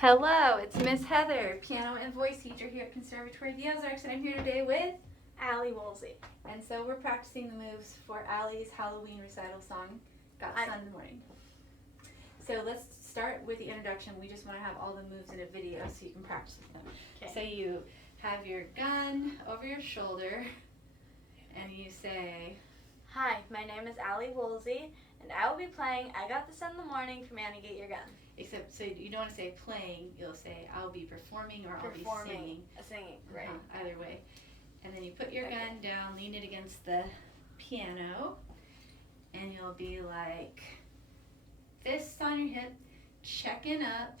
Hello, it's Miss Heather, piano and voice teacher here at Conservatory of the Ozarks, and I'm here today with Allie Woolsey. And so we're practicing the moves for Allie's Halloween recital song, Got the Sun in the Morning. So let's start with the introduction. We just want to have all the moves in a video so you can practice with them. Okay. So you have your gun over your shoulder, and you say, Hi, my name is Allie Woolsey, and I will be playing I Got the Sun in the Morning from Annie Get Your Gun. except so you don't want to say playing, you'll say I'll be performing or I'll be singing. Singing, right. Either way. And then you put your gun down, lean it against the piano, and you'll be like, fists on your hip, checking up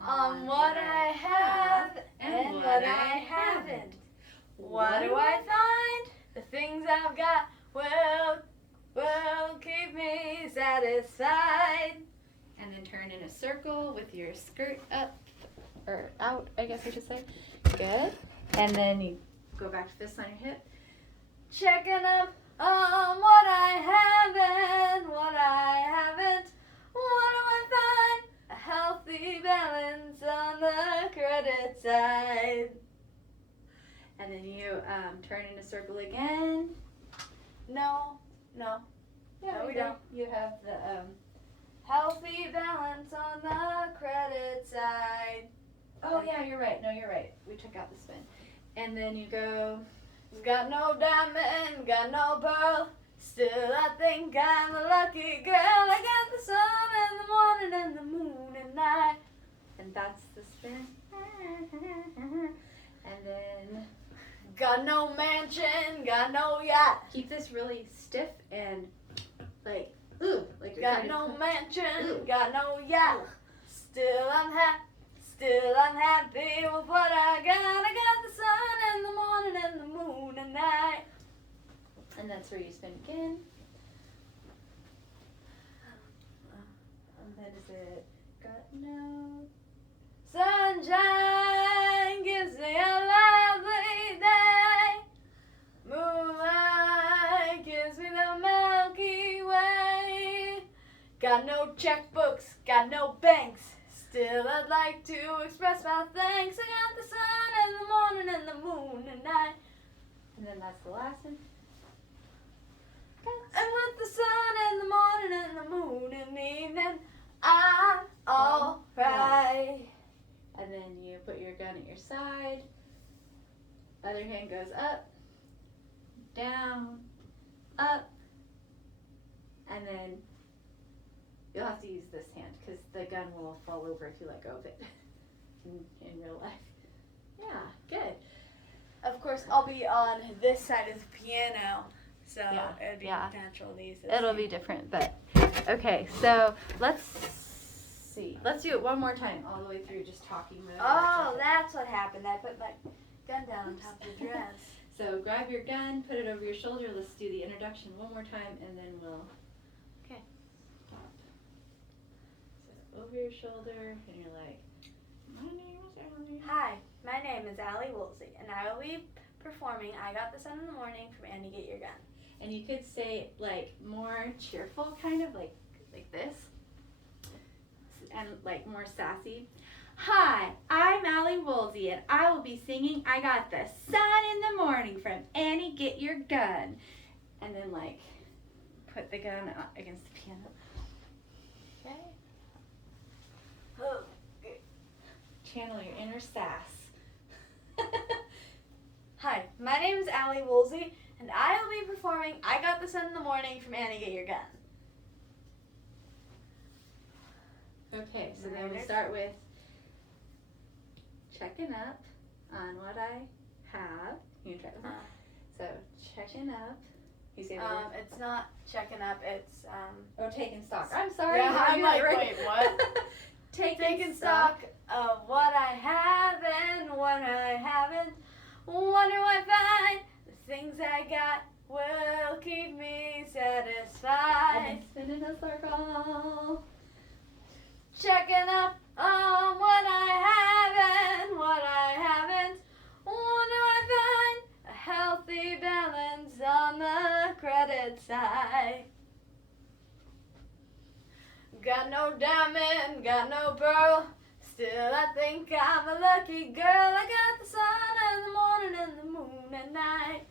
on what I have and what I haven't. What do I find? The things I've got will keep me satisfied. And then turn in a circle with your skirt up, or out, I guess I should say. Good. And then you go back to fists on your hip. Checking up on what I have and what I haven't. What do I find? A healthy balance on the credit side. And then you turn in a circle again. No. Yeah, we don't. You have the Healthy balance on the credit side. Oh yeah, you're right. No, you're right. We took out the spin. And then you go. Got no diamond, got no pearl. Still, I think I'm a lucky girl. I got the sun in the morning and the moon at night. And that's the spin. And then Got no mansion, got no yacht. keep this really stiff and like like you're Got trying no to, mansion, got no yacht. Still, I'm happy with what I got. I got the sun in the morning and the moon at night. and that's where you spin again. And then is it got no Sunshine gives me a lovely day. Moonlight gives me the Milky Way. Got no checkbooks, got no banks. Still, I'd like to express my thanks. I got the sun in the morning and the moon at night. and then that's the last one. And with the sun in the morning and the moon in the evening, I'm alright. And then you put your gun at your side. Other hand goes up, down, up, and then you'll have to use this hand because the gun will fall over if you let go of it in real life. Yeah, good. Of course, I'll be on this side of the piano, so it would be yeah. natural to use this. It'll be different, but okay. So let's see. Let's do it one more time, all the way through, just talking mode. Oh, that's what happened. I put my gun down on top of the dress. So grab your gun, put it over your shoulder. Let's do the introduction one more time, and then we'll. Okay. Stop. So over your shoulder, and you're like, my name is Allie. Hi, my name is Allie Woolsey, and I will be performing I Got the Sun in the Morning from Annie Get Your Gun. And you could say like more cheerful, kind of like this, and like more sassy. Hi, I'm Allie Woolsey, and I will be singing I Got the Sun in the Morning from Annie Get Your Gun. And then like put the gun against the piano. Okay. Channel your inner sass. Hi, my name is Allie Woolsey, and I will be performing I Got the Sun in the Morning from Annie Get Your Gun. Okay, so then we start with checking up on what I have. You can try this. So checking up. You say the word? It's not checking up, it's Oh, taking stock. I'm sorry. Yeah, I'm you're like, right. wait, what? Taking stock of what I have and what I haven't. What do I find? The things I got will keep me satisfied. And then spin in a circle. Checking up on what I have and what I haven't. What do I find? A healthy balance on the credit side. Got no diamond, got no pearl. Still, I think I'm a lucky girl. I got the sun and the morning and the moon at night.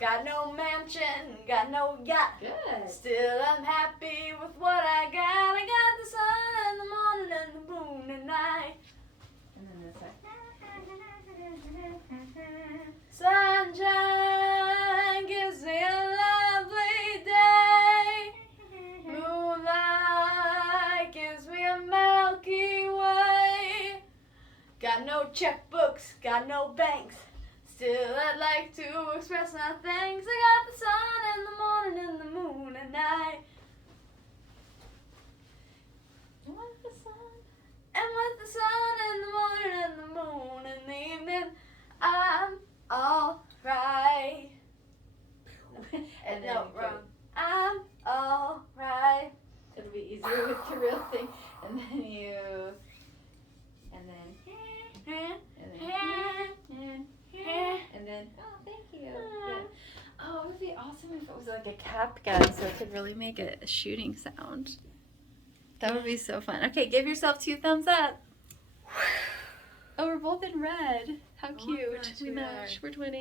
Got no mansion, got no yacht. Good. Still, I'm happy with what I got. I got the sun and the morning and the moon at night. And then this side. Sunshine gives me a lovely day. Moonlight gives me a Milky Way. Got no checkbooks, got no banks. Still, I'd like to express my thanks. I got the sun in the morning and the moon at night. You want the sun? And with the sun in the morning and the moon in the evening, I'm alright. And then No, you put- wrong. I'm alright. It'll be easier with the real thing. And then and then, and then, oh, thank you. Yeah. Oh, it would be awesome if it was like a cap gun so it could really make a shooting sound. That would be so fun. Okay, give yourself 2 thumbs up. Oh, we're both in red. How Oh my cute. gosh, we we match. are. We're twinning.